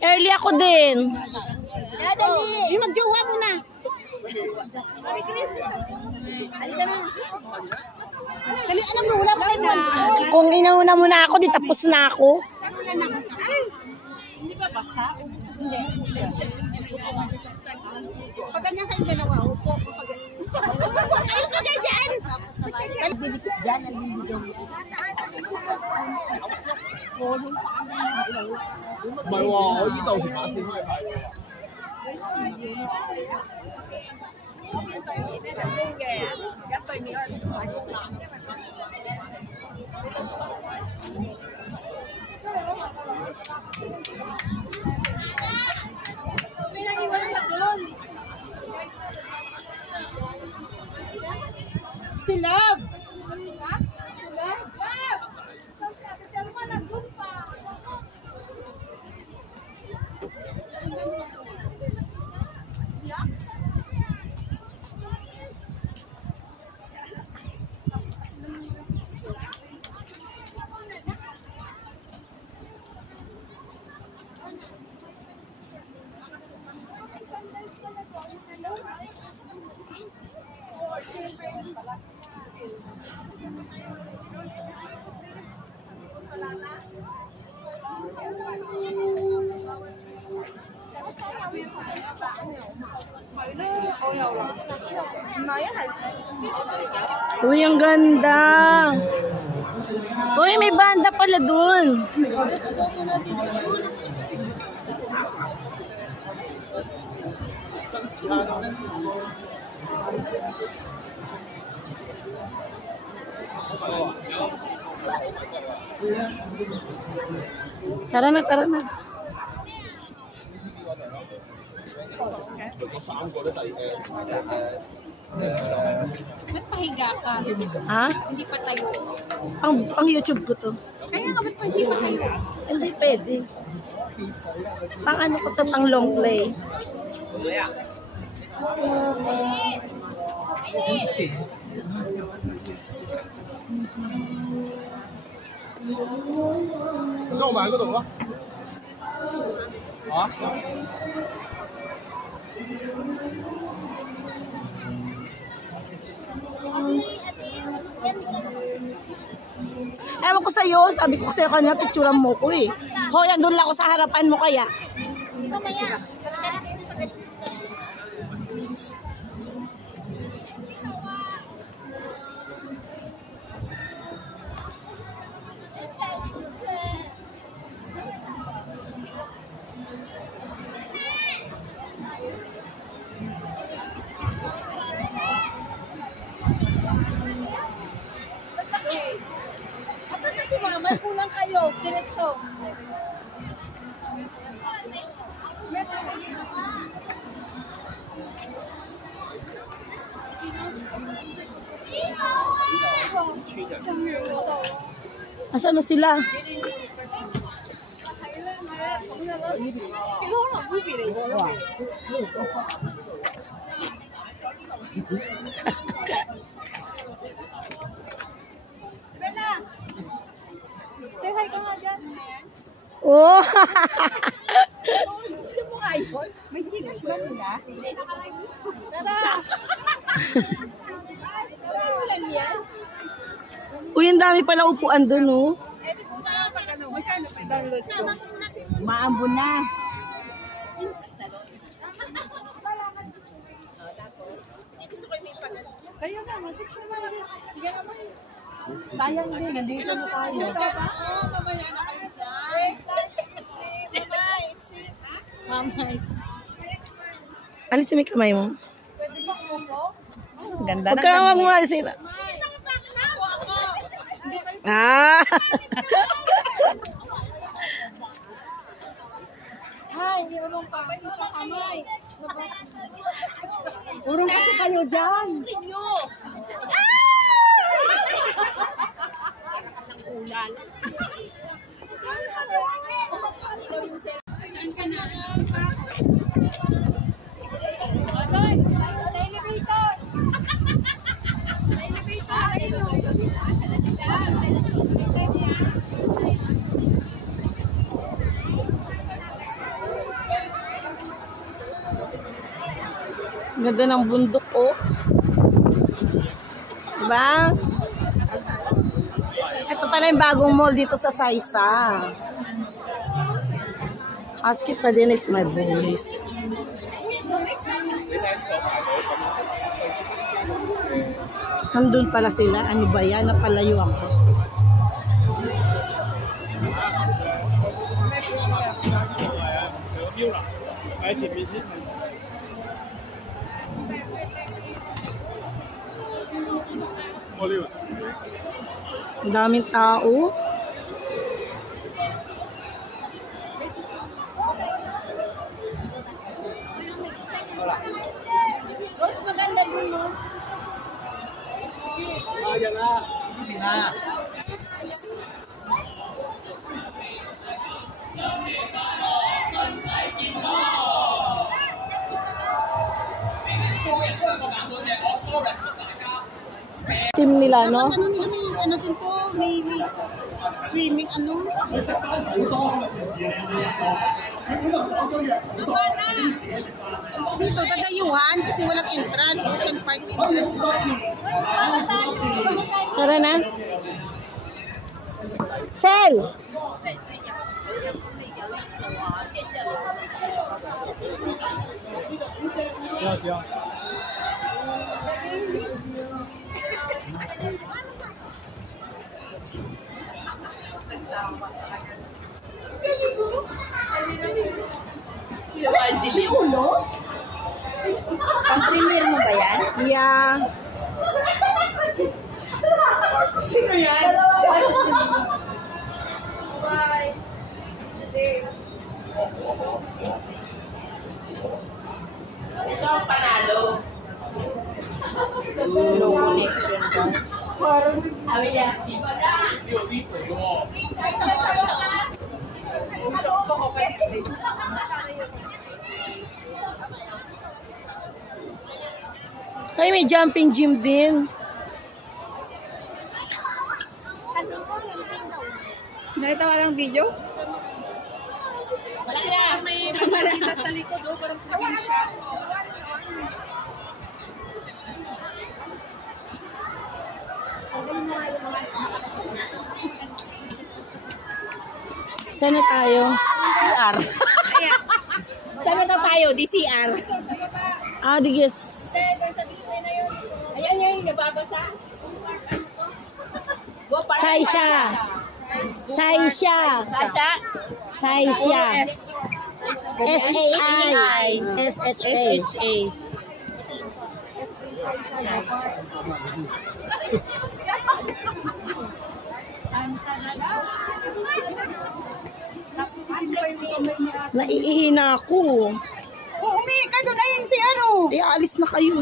Early ako din. Yeah, dali. Yung magjowa mo na. Dali, alam mo, wala pa na. Kung inauna mo na ako, di tapos na ako. Hindi ba baka? Hindi. Pag ganyan kayong dalawa, upo. Ay, pagka dyan! Nagdidikit dyan, nagdidikit. Mày wow, ở度條馬線可以排嘅。Si Love! Uy, ang ganda. Uy, may banda pala dun. Tara na, tara na. Nagpahiga ka. Ha? Hindi pa tayo. Ang YouTube ko to. Kaya nga ba't pa hindi pa tayo? Hindi pwede. Pang ano ko to, pang long play.咁我埋喺嗰度咯。嚇？ Ewan ko sa'yo, sabi ko sa'yo kanina, picturean mo ko eh. Hoy, andun lang ako sa harapan mo kaya. Asan na si Mama? Kulang kayo. Diretso. Asan na sila? Say hi ka nga dyan. Oh! Gusto mo nga yun? May Gcash ba sila? Tara! Tara, ulan yan. Uy, ang dami pala upuan dun, oh. Edit mo na pag ano. Magkano pa download ko? Maambo na. Kaya nga, mag-picture mo lang. Sige nga mo. Sayang din, nandito na tayo. Mamaya na kayo dyan. Mamay. Alisin mo yung kamay mo. Pwede ba umupo? Ganda na. Huwag ka naman mo alisin. Ah! Hi, urong pa. Kamay. Urong kasi kayo dyan. Ulan. Saan ka na? Elevator! Elevator! Ganda ng bundok, oh. Diba? Ito pala yung bagong mall dito sa Saysa. Husky pa din is my boys. Nandun pala sila. Ano ba yan? Napalayo ako. Ang daming tao. Rose, maganda dun, no? Ayan na. Hindi na. Team nila, no? Dapat ano nila, may ano din po, may swimming ano. Dito, dadayuhan kasi walang entrance. Ocean Park entrance. Tara na. Sel! May ulo? Pang-premier mo ba yan? Yeah. Sino yan? Ito ang panalo. Slow connection ba? Sabi niya, di ba na? Ay, may jumping gym din. Nakita ka lang video? Wala na. May kamera sa likod, oh, parang probinsya. Saan na tayo? CR. Saan na tayo? DCR. Ah, digis. Ayan yung nababasa. Saysa. Saysa. Sasha. Saysa. S-A-I. S-H-A. SHA. Naiihina ako. Umi, ka doon ayun si ano. Alis na kayo.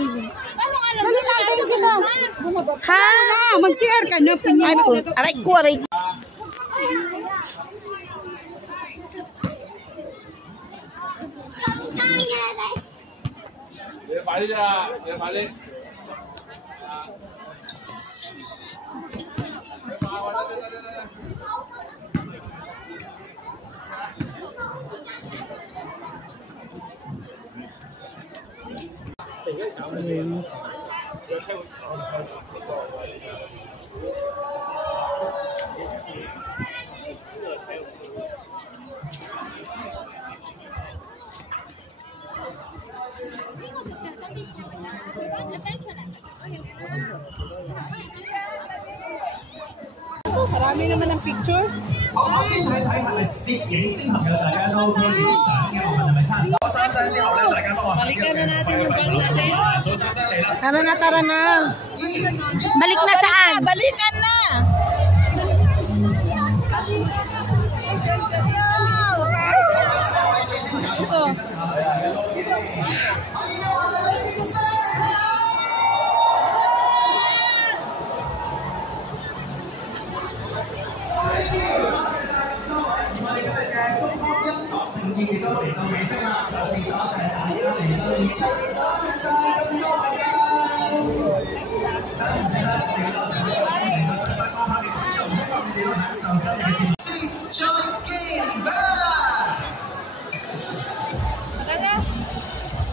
Dali natin sila. Ha? Mag-CR ka na. Aray ko, aray ko. Marami naman ang picture. 我先睇睇係咪攝影先朋友，大家都 OK 影相嘅，我問係咪差唔多？攞三聲之後咧，大家幫我 Balikan na natin yung bus natin. 數三聲嚟啦。 Tara na, tara na. Balik na saan? Balikan na!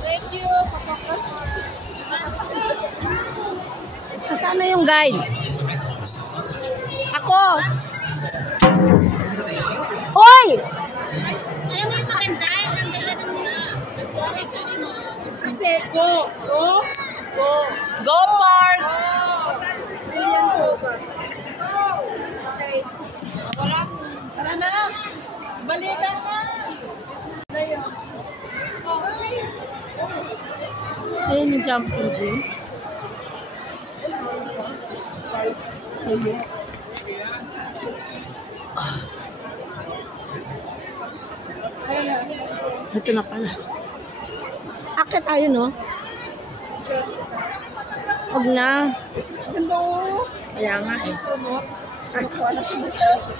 Thank you. yung guide? Ako. Hoy! Alam mo yung maganda? Ang ganda ng Kasi, go. Go Park! Ganyan po ba? Okay. Tara na! Balikan na! Ayun yung jumping gym. Ito na pala. Akit tayo, no? Huwag na. Kaya nga eh. Ano kayo ng spaceship?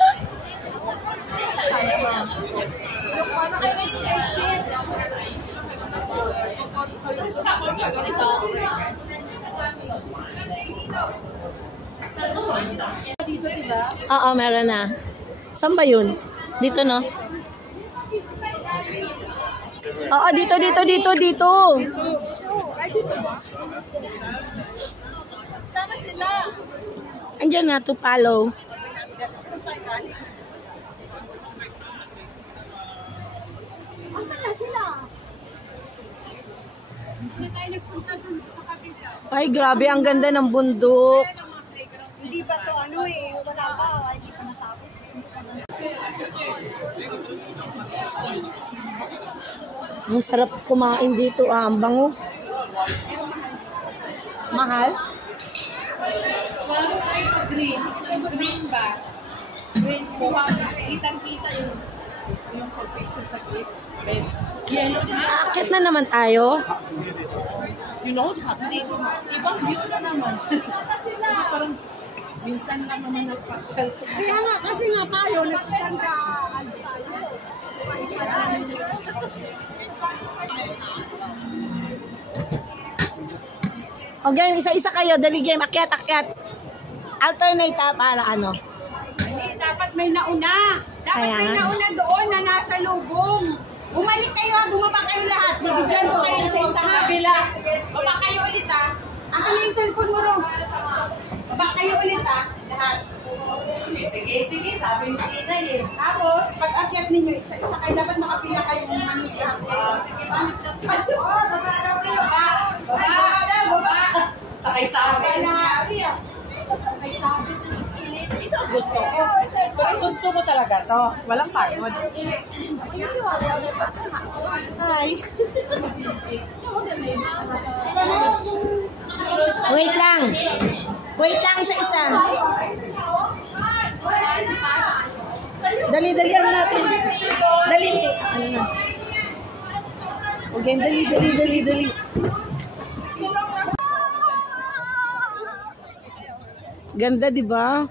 Dito, diba? Oo, meron na. Saan ba yun? Dito, no? Oo, dito. Sana sila! Andiyan na, to follow. Asan na sila? Ay, grabe, ang ganda ng bundok. Hindi ba to ano eh? Wala pa. Hindi pa natapos. Ang sarap kumain dito, ang bango. Mahal? Green. Green ba? Green po. Kitang-kita yung pag-picture sa clip. Red. Yellow na. Aakit na naman tayo. You know, sa hotdog. Ibang view na naman. Parang minsan lang naman nagpasyal. Kaya nga, kasi nga tayo, nagpaganda. Ano tayo? O game, isa-isa kayo. Dali game, akyat. Alternate para ano. Dapat may nauna. Dapat Kaya may nga. nauna doon na nasa lubong. Bumalik kayo ha, bumaba kayo lahat. Bibigyan ko kayo isa-isa ha. Kabila. Baba kayo ulit ha. Ako na yung cellphone mo, Rose. Baba kayo ulit ha. Lahat. Sige. Sabi niya eh. Tapos, pag akyat ninyo, isa-isa kayo. Dapat makapila kayong manuka. Sige ba? Baba. Sakay-sabi. Ito ang gusto ko. Pero gusto ko talaga to. Walang pagod. Hi. Wait lang, isa-isa. Dali, ano natin? Dali. Ano na? O game, dali. Ganda, di ba?